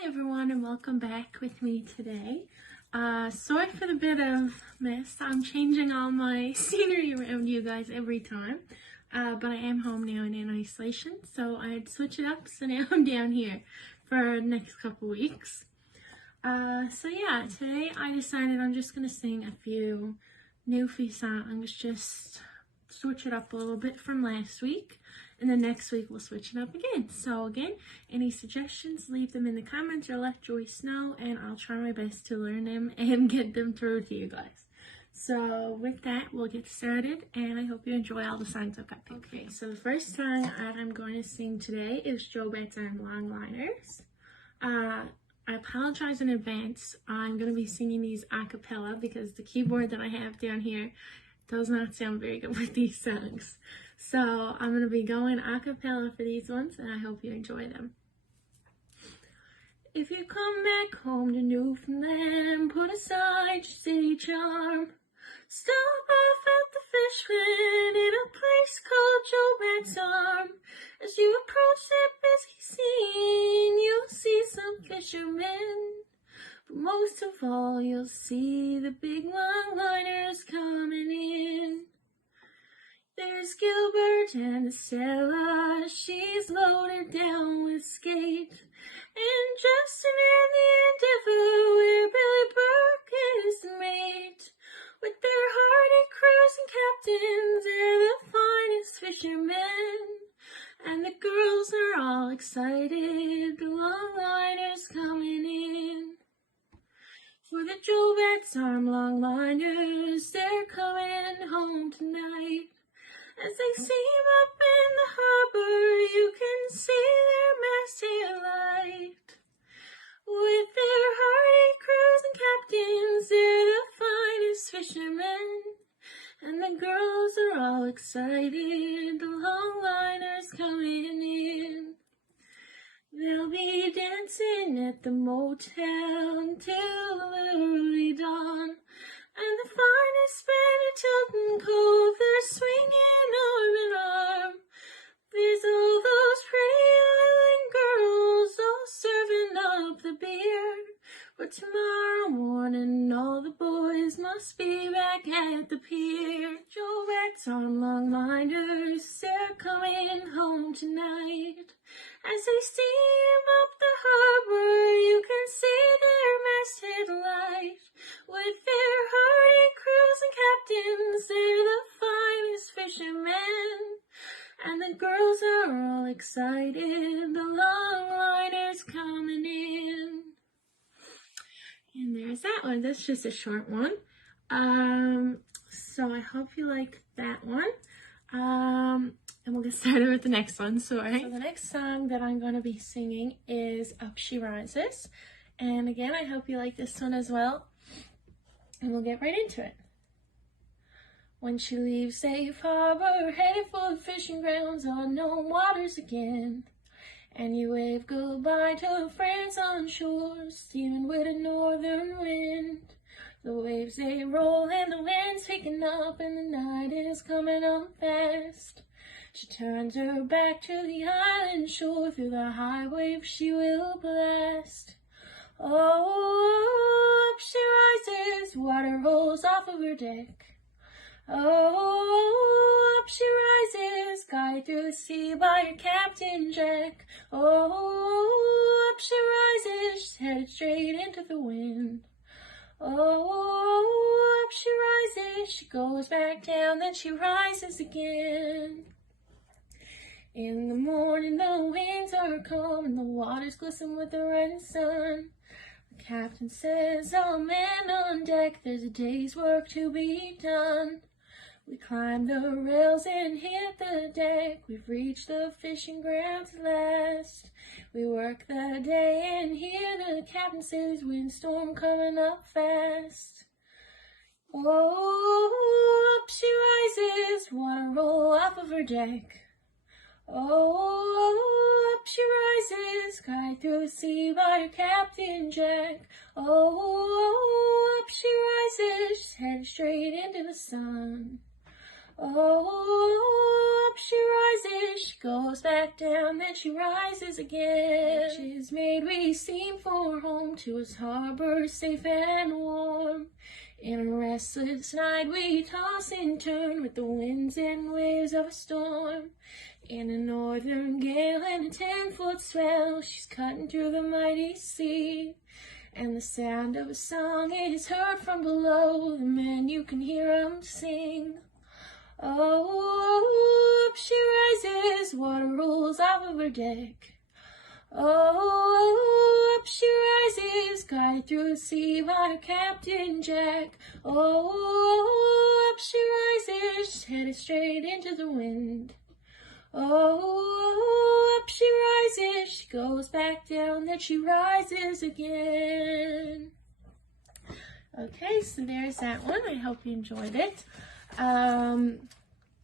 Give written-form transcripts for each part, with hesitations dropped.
Hi everyone and welcome back with me today. Sorry for the bit of mess. I'm changing all my scenery around you guys every time. But I am home now and in isolation, so I had to switch it up, so now I'm down here for the next couple weeks. So yeah, today I decided I'm just going to sing a few new songs, just switch it up a little bit from last week. And then next week we'll switch it up again. So again, any suggestions, leave them in the comments or let Joyce know, and I'll try my best to learn them and get them through to you guys. So with that, we'll get started, and I hope you enjoy all the songs I've got picked. Okay, so the first song I'm going to sing today is Joe Betts on Longliners. I apologize in advance. I'm going to be singing these a cappella because the keyboard that I have down here does not sound very good with these songs. So I'm going to be going a cappella for these ones, and I hope you enjoy them. If you come back home to Newfoundland, put aside your city charm. Stop off at the Fishman in a place called Joe Betts Arm. As you approach that busy scene, you'll see some fishermen. But most of all, you'll see the big longliners coming in. There's Gilbert and Estella, she's loaded down with skate. And Justin and the Endeavor, where Billy Burke is the mate. With their hardy crews and captains, they're the finest fishermen. And the girls are all excited, the longliners coming in. For the Joe Betts Arm longliners, they're coming home tonight. As they steam up in the harbor, you can see their masthead light. With their hardy crews and captains, they're the finest fishermen. And the girls are all excited, the longliners coming in. They'll be dancing at the motel till early dawn. And the finest band at Tilton Cove, they're swinging arm in arm. There's all those pretty island girls all serving up the beer. But tomorrow morning all the boys must be back at the pier. Joe Betts on longliners, they're coming home tonight. As they steam up the harbor, you can see their masthead light. With their hardy crews and captains, they're the finest fishermen. And the girls are all excited, the longliners coming in. And there's that one. That's just a short one. So I hope you like that one. And we'll get started with the next one. Sorry. So the next song that I'm going to be singing is Up She Rises. And again, I hope you like this one as well. And we'll get right into it. When she leaves safe harbor, headed for the fishing grounds on known waters again. And you wave goodbye to friends on shore, steaming with a northern wind. The waves they roll and the wind's picking up, and the night is coming on fast. She turns her back to the island shore, through the high waves she will blast. Oh, up she rises, water rolls off of her deck. Oh, up she rises, guided through the sea by her Captain Jack. Oh, up she rises, she's headed straight into the wind. Oh, up she rises, she goes back down, then she rises again. In the morning the winds are calm and the waters glisten with the red sun. The captain says, all men on deck, there's a day's work to be done. We climb the rails and hit the deck, we've reached the fishing grounds at last. We work the day and hear the captain says, windstorm coming up fast. Oh, up she rises, water roll off of her deck. Oh, up she rises, guided through the sea by her Captain Jack. Oh, up she rises, she's headed straight into the sun. Oh, up she rises, she goes back down, down, then she rises again. She's made we steam for home to its harbor safe and warm. In a restless night we toss and turn with the winds and waves of a storm. In a northern gale and a 10-foot swell, she's cutting through the mighty sea. And the sound of a song is heard from below, the men you can hear 'em sing. Oh, up she rises, water rolls off of her deck. Oh, up she rises, guided through the sea by her Captain Jack. Oh, up she rises, headed straight into the wind. Oh, up she rises, she goes back down, then she rises again. Okay, so there's that one. I hope you enjoyed it.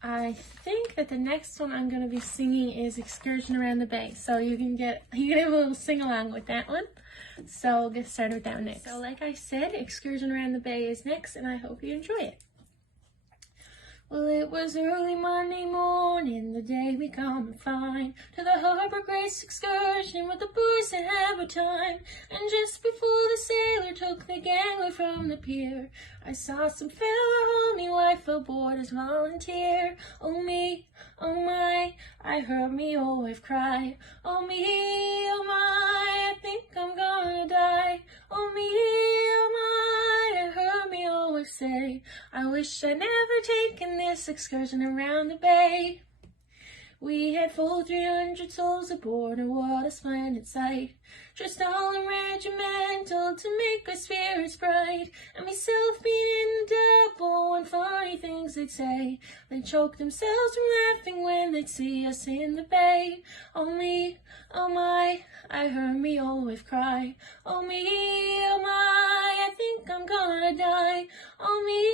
I think that the next one I'm going to be singing is Excursion Around the Bay. So you can have a little sing-along with that one. So we'll get started with that one next. So like I said, Excursion Around the Bay is next, and I hope you enjoy it. Well, it was early Monday morning, the day we come and find, to the Harbor Grace excursion with the boys that have a time. And just before the sailor took the gangway from the pier, I saw some fella hold me wife aboard as volunteer. Oh me, oh my, I heard me old wife cry. Oh me, oh my, I think I'm gonna die. Oh me, oh my, I heard me old wife say, I wish I'd never taken this excursion around the bay. We had full 300 souls aboard, and what a splendid sight. Dressed all in regimental to make our spirits bright. And myself being the double, and funny things they'd say. They'd choke themselves from laughing when they'd see us in the bay. Oh me, oh my, I heard me old wife cry. Oh me, oh my, I think I'm gonna die. Oh me,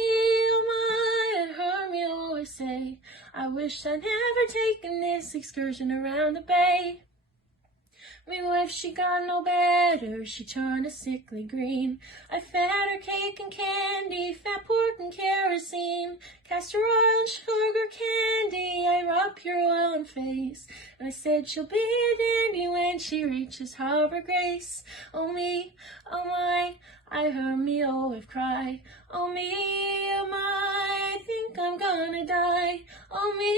oh my, I heard me old wife say, I wish I'd never taken this excursion around the bay. My wife, she got no better, she turned a sickly green. I fed her cake and candy, fat pork and kerosene, castor oil and sugar candy. I rubbed your oil and face, and I said she'll be a dandy when she reaches Harbor Grace. Oh me, oh my, I heard me old wife cry. Oh me, oh my, I think I'm gonna die. Oh me,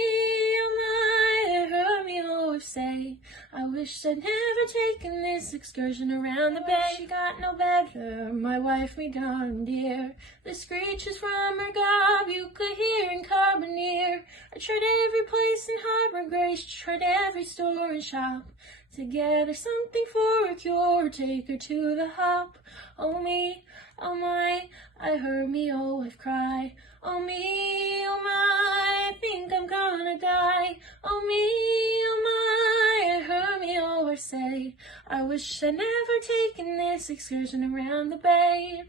oh my, I heard me old wife say, I wish I'd never taken this excursion around the bay. She got no better, my wife, me darling dear. The screeches from her gob you could hear in Carboneer. I tried every place in Harbor Grace, tried every store and shop, to get her something for a cure, take her to the hop. Oh me, oh my, I heard me old wife cry. Oh me, oh my, I think I'm gonna die. Oh me, oh my, I heard me old wife say, I wish I'd never taken this excursion around the bay.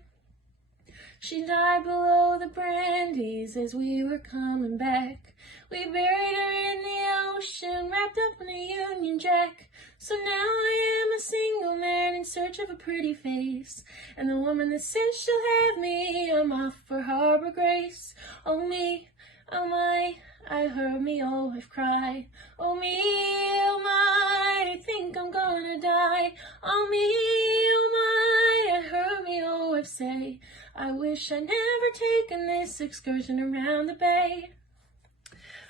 She died below the Brandies as we were coming back. We buried her in the ocean, wrapped up in a Union Jack. So now I am a single man in search of a pretty face, and the woman that said she'll have me, I'm off for Harbor Grace. Oh me, oh my, I heard me old wife cry. Oh me, oh my, I think I'm gonna die. Oh me, oh my, I heard me old wife say, I wish I'd never taken this excursion around the bay.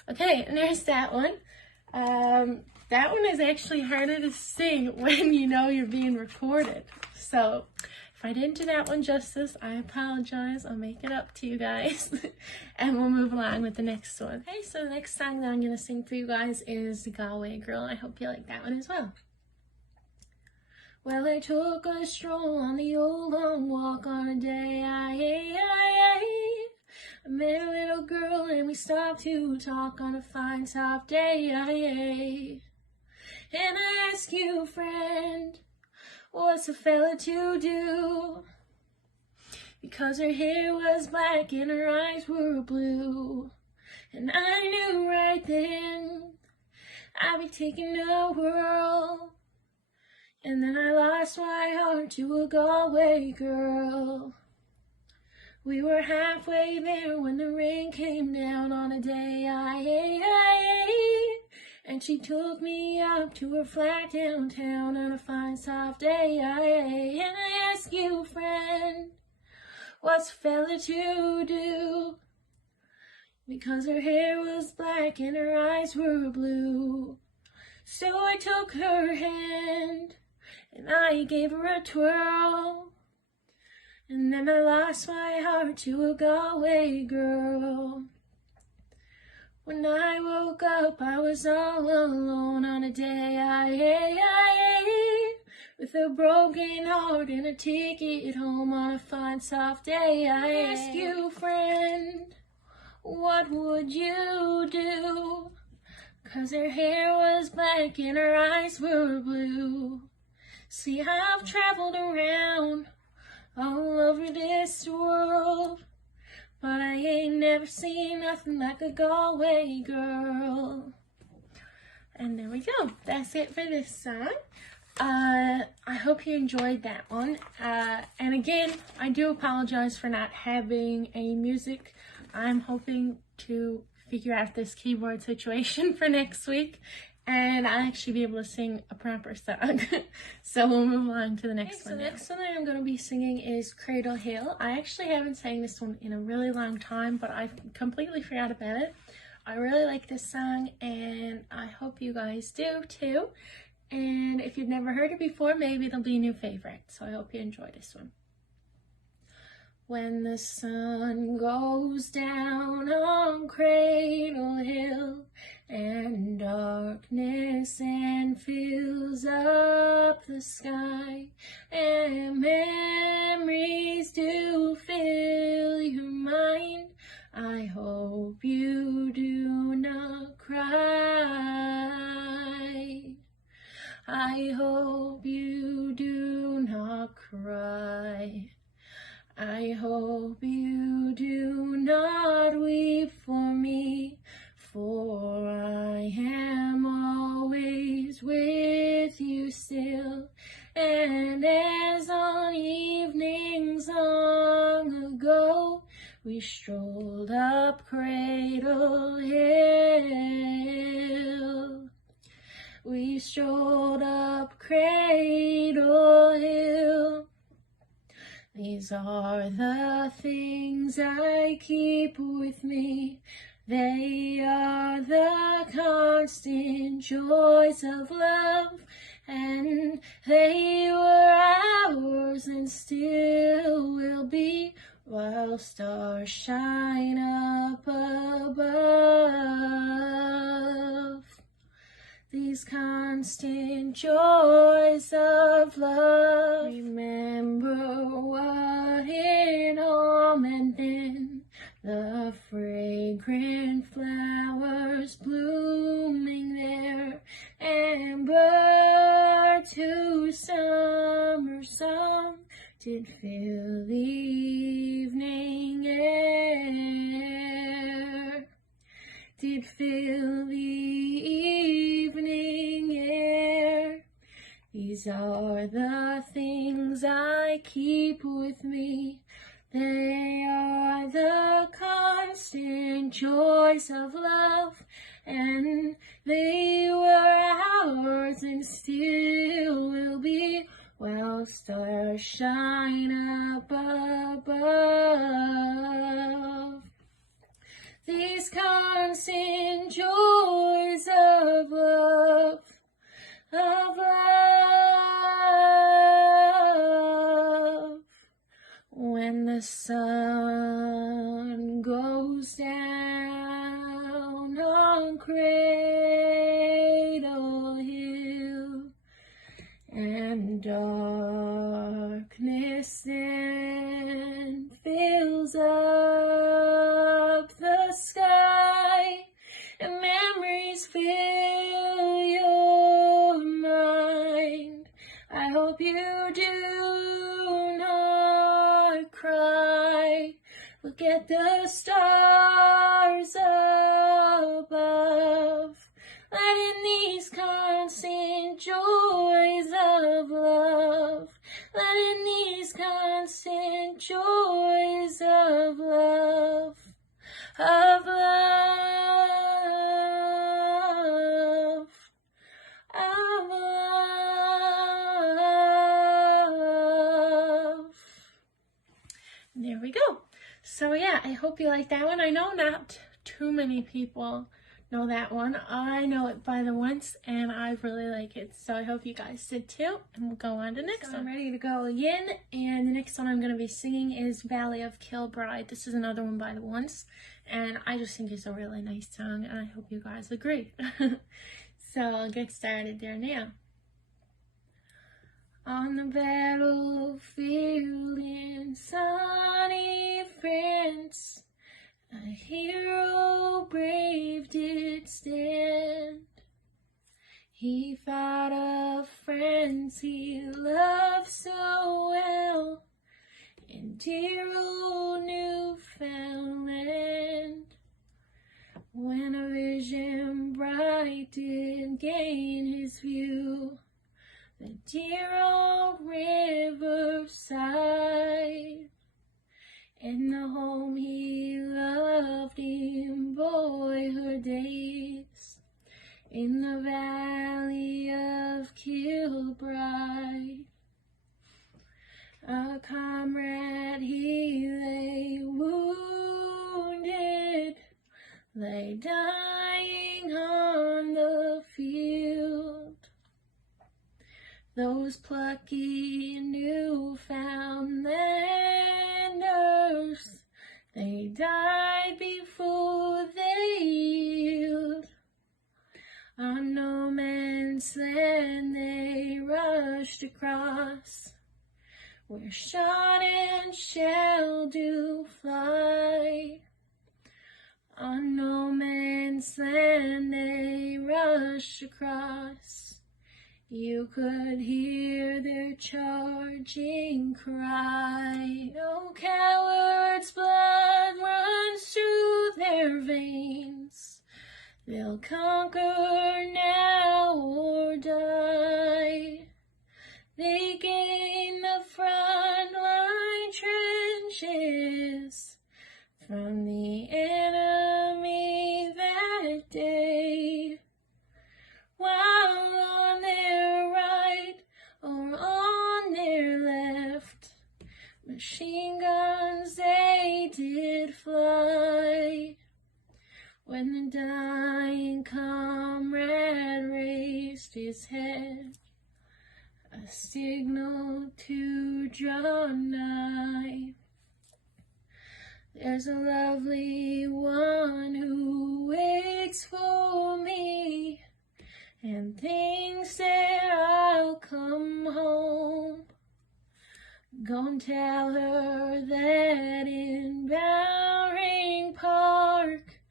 Okay, and there's that one. That one is actually harder to sing when you know you're being recorded. So if I didn't do that one justice, I apologize. I'll make it up to you guys. And we'll move along with the next one. Okay, so the next song that I'm going to sing for you guys is the Galway Girl. I hope you like that one as well. Well, I took a stroll on the old long walk on a day. I met a little girl and we stopped to talk on a fine soft day. And I asked you, friend, what's a fella to do? Because her hair was black and her eyes were blue. And I knew right then I'd be taking a whirl. And then I lost my heart to a Galway girl. We were halfway there when the rain came down on a day. And she took me up to her flat downtown on a fine soft day. And I asked you, friend, what's a fella to do? Because her hair was black and her eyes were blue. So I took her hand and I gave her a twirl. And then I lost my heart to a Galway girl. When I woke up, I was all alone on a day with a broken heart and a ticket home on a fine soft day. I asked you, friend, what would you do? 'Cause her hair was black and her eyes were blue. See, I've traveled around all over this world, but I ain't never seen nothing like a Galway girl. And there we go. That's it for this song. I hope you enjoyed that one. And again, I do apologize for not having any music. I'm hoping to figure out this keyboard situation for next week and I'll actually be able to sing a proper song. So we'll move on to the next one. So the next one that I'm going to be singing is Cradle Hill. I actually haven't sang this one in a really long time, but I completely forgot about it. I really like this song and I hope you guys do too. And if you've never heard it before, maybe it'll be a new favorite. So I hope you enjoy this one. When the sun goes down on Cradle Hill and darkness and fills up the sky and memories do fill your mind, I hope you do not cry. I hope you do not cry. I hope you do not weep for me, for I am always with you still. And as on evenings long ago, we strolled up Cradle Hill. We strolled up Cradle Hill. These are the things I keep with me. They are the constant joys of love. And they were ours and still will be while stars shine up above. These constant joys of love. Remember what it all meant then. The fragrant flowers blooming there. And birds whose summer song did fill the evening air. Did fill the evening air. These are the things I keep with me. They are the constant joys of love. And they were ours and still will be while stars shine up above. These constant joys of love, of love. When the sun goes down on Cradle Hill and darkness then fills up the sky and memories fill your mind, I hope you do not cry. Look at the stars above, letting these constant joys of love, letting these constant joys of love, of love. So yeah, I hope you like that one. I know not too many people know that one. I know it by the once, and I really like it. So I hope you guys did too. And we'll go on to the next one. I'm ready to go again, and the next one I'm going to be singing is Valley of Kilbride. This is another one by the once, and I just think it's a really nice song, and I hope you guys agree. So I'll get started there now. On the battlefield in sunny France, a hero brave did stand. He fought of friends he loved so well in dear old Newfoundland. When a vision bright did gain his view, the dear old riverside, and the home he loved in boyhood days, in the valley of Kilbride. A comrade he lay wounded, lay dying on the field. Those plucky Newfoundlanders, they died before they yield. On no man's land they rushed across, where shot and shell do fly. On no man's land they rushed across, you could hear their charging cry. Oh, cowards, blood runs through their veins. They'll conquer now or die. They gain the front line trenches from the enemy that day, while on their right or on their left, machine guns they did fly. When the dying comrade raised his head, a signal to draw nigh, there's a lovely one who waits for me, and thinks that I'll come home. Go and tell her that in Bowring Park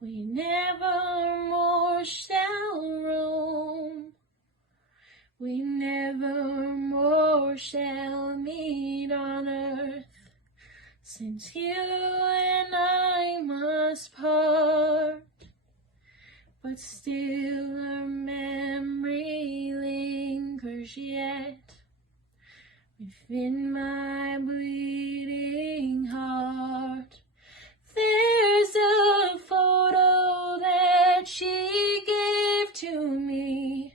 we never more shall roam. We never more shall meet on earth, since you and I must part. But still her memory lingers yet within my bleeding heart. There's a photo that she gave to me,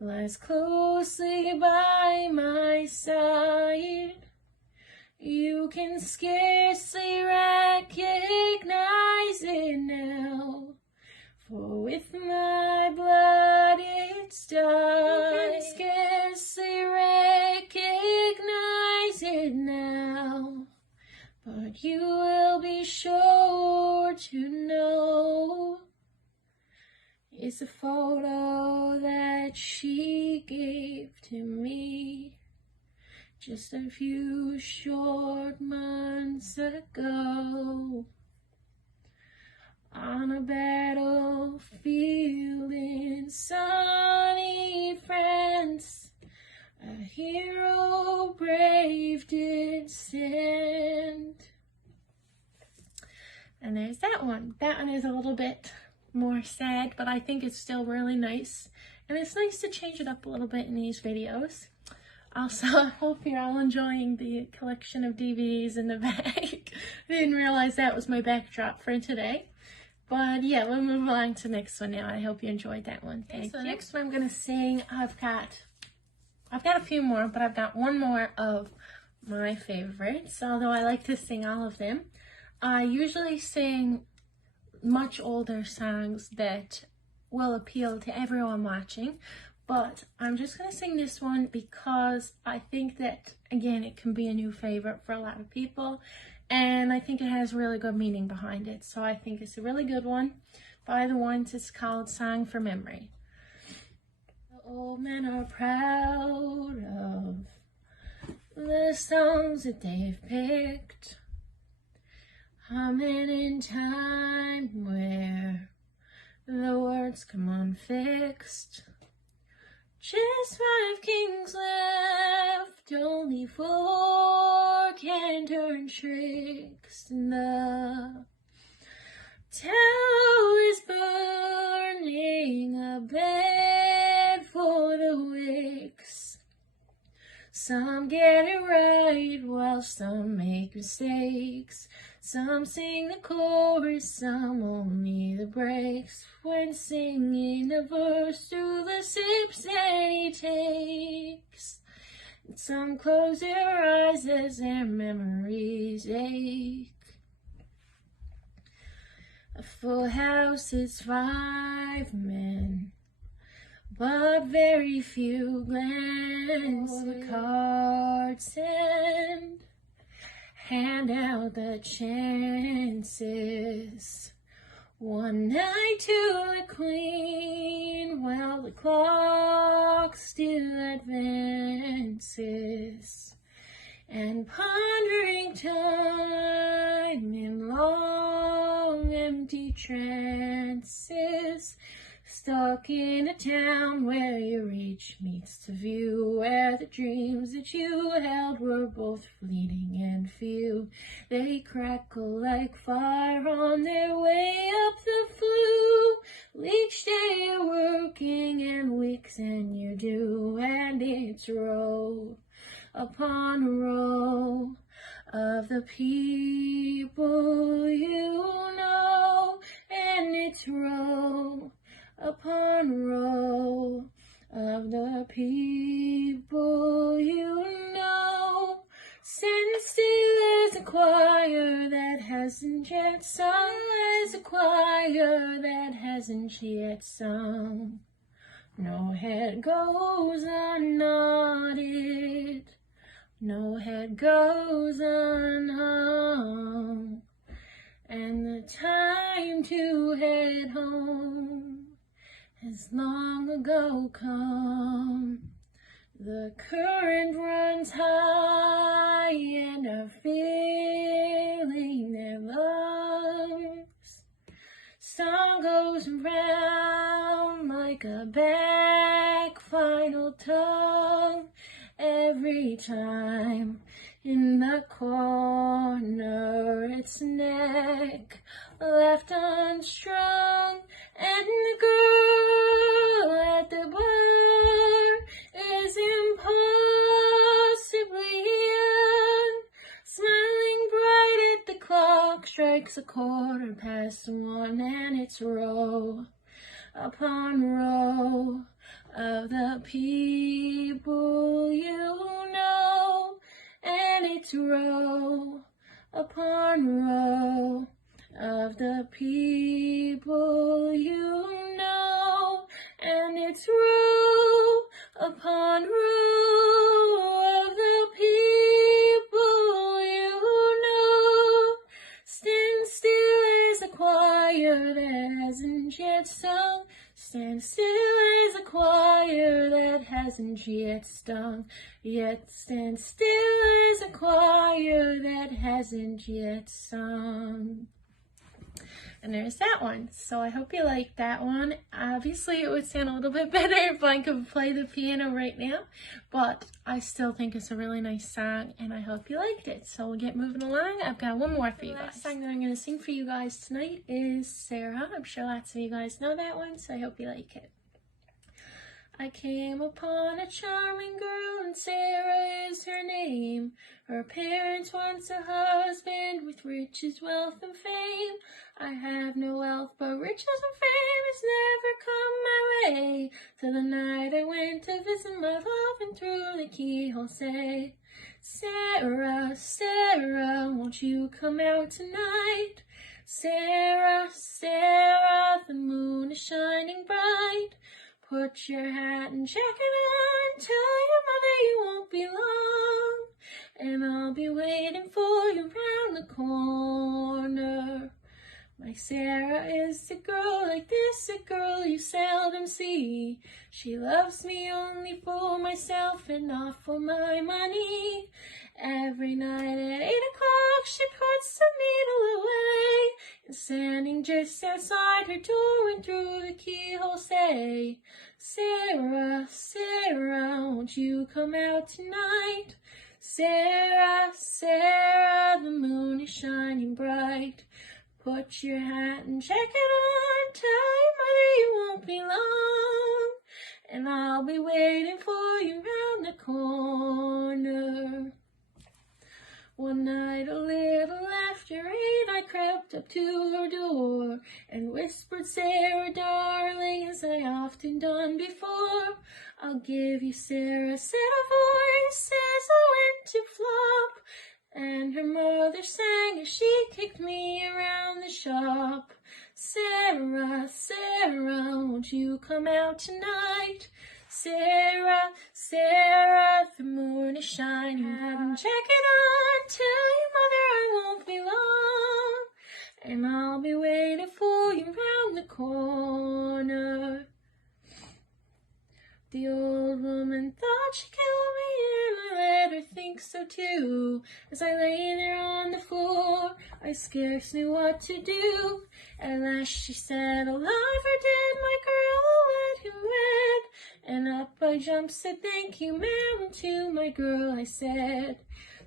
lies closely by my side. You can scarcely recognize it now, for with my blood it's dyed. You can scarcely recognize it now, but you will be sure to know it's a photo that she gave to me just a few short months ago. On a battlefield in sunny France, a hero brave did stand. And there's that one. That one is a little bit more sad, but I think it's still really nice. And it's nice to change it up a little bit in these videos. Also, I hope you're all enjoying the collection of DVDs in the bag. I didn't realize that was my backdrop for today. But yeah, we'll move on to the next one now. I hope you enjoyed that one. Thank you. So the next one I'm going to sing, I've got a few more, but I've got one more of my favorites, although I like to sing all of them. I usually sing much older songs that will appeal to everyone watching, but I'm just going to sing this one because I think that, again, it can be a new favorite for a lot of people, and I think it has really good meaning behind it, so I think it's a really good one. By the Ones, it's called Song for Memory. The old men are proud of the songs that they've picked, humming in time where the words come unfixed. Just 5 kings left, only 4 can turn tricks, and the tower is burning, a bed for the wicks. Some get it right while some make mistakes. Some sing the chorus, some only the breaks. When singing a verse through the sips that he takes. And some close their eyes as their memories ache. A full house is 5 men, but very few glance the cards and hand out the chances. One night to the queen while the clock still advances, and pondering time in long empty trances. Stuck in a town where your reach meets the view, where the dreams that you held were both fleeting and few. They crackle like fire on their way up the flue. Each day you're working and weeks and you do, and it's row upon row of the people you know, and it's row upon row of the people you know. Stand still as a choir that hasn't yet sung, as a choir that hasn't yet sung. No head goes unnodded, no head goes unhung, and the time to head home has long ago come. The current runs high and are filling their lungs. Song goes round like a back final tongue. Every time in the corner its neck left unstrung, and the girl at the bar is impossibly young, smiling bright at the clock strikes 1:15, and it's row upon row of the people you know, and it's row upon row of the people you know, and it's row upon row of the people you know. Stand still as a choir that hasn't yet sung. Stand still as a choir that hasn't yet sung. Yet stand still as a choir that hasn't yet sung. And there's that one. So I hope you liked that one. Obviously it would sound a little bit better if I could play the piano right now, but I still think it's a really nice song and I hope you liked it. So we'll get moving along. I've got one more for you guys. The last song that I'm going to sing for you guys tonight is Sarah. I'm sure lots of you guys know that one, so I hope you like it. I came upon a charming girl, and Sarah is her name. Her parents once a husband with riches, wealth, and fame. I have no wealth, but riches and fame has never come my way. Till the night I went to visit my love, and through the keyhole say, Sarah, Sarah, won't you come out tonight? Sarah, Sarah, the moon is shining bright. Put your hat and jacket on, tell your mother you won't be long, and I'll be waiting for you round the corner. My Sarah is a girl like this, a girl you seldom see. She loves me only for myself and not for my money. Every night at 8 o'clock she puts the needle away, and standing just outside her door and through the keyhole say, Sarah, Sarah, won't you come out tonight? Sarah, Sarah, the moon is shining bright. Put your hat and jacket on, tell your mother you won't be long, and I'll be waiting for you round the corner. One night a little after 8 I crept up to her door and whispered, Sarah, darling, as I often done before, I'll give you Sarah, said a voice as I went to flop. And her mother sang as she kicked me around the shop. Sarah, Sarah, won't you come out tonight? Sarah, Sarah, the moon is shining. Hat and jacket on, tell your mother I won't be long, and I'll be waiting for you round the corner. The old woman thought she killed me, and I let her think so too. As I lay there on the floor, I scarce knew what to do. At last she said, alive or dead, my girl, I'll let him wed. And up I jumped, said, thank you, ma'am, and to my girl I said,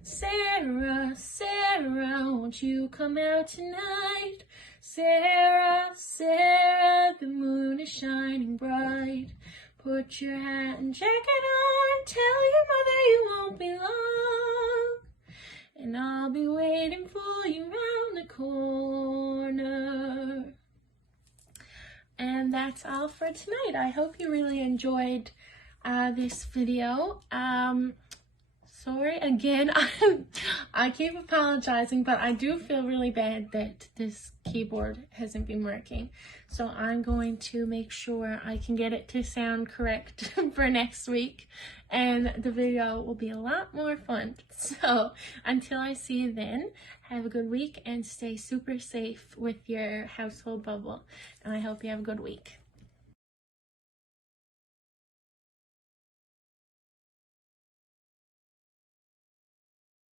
Sarah, Sarah, won't you come out tonight? Sarah, Sarah, the moon is shining bright. Put your hat and jacket on, tell your mother you won't be long, and I'll be waiting for you round the corner. And that's all for tonight. I hope you really enjoyed this video. Sorry again, I keep apologizing, but I do feel really bad that this keyboard hasn't been working. So I'm going to make sure I can get it to sound correct for next week, and the video will be a lot more fun. So until I see you then, have a good week and stay super safe with your household bubble. And I hope you have a good week.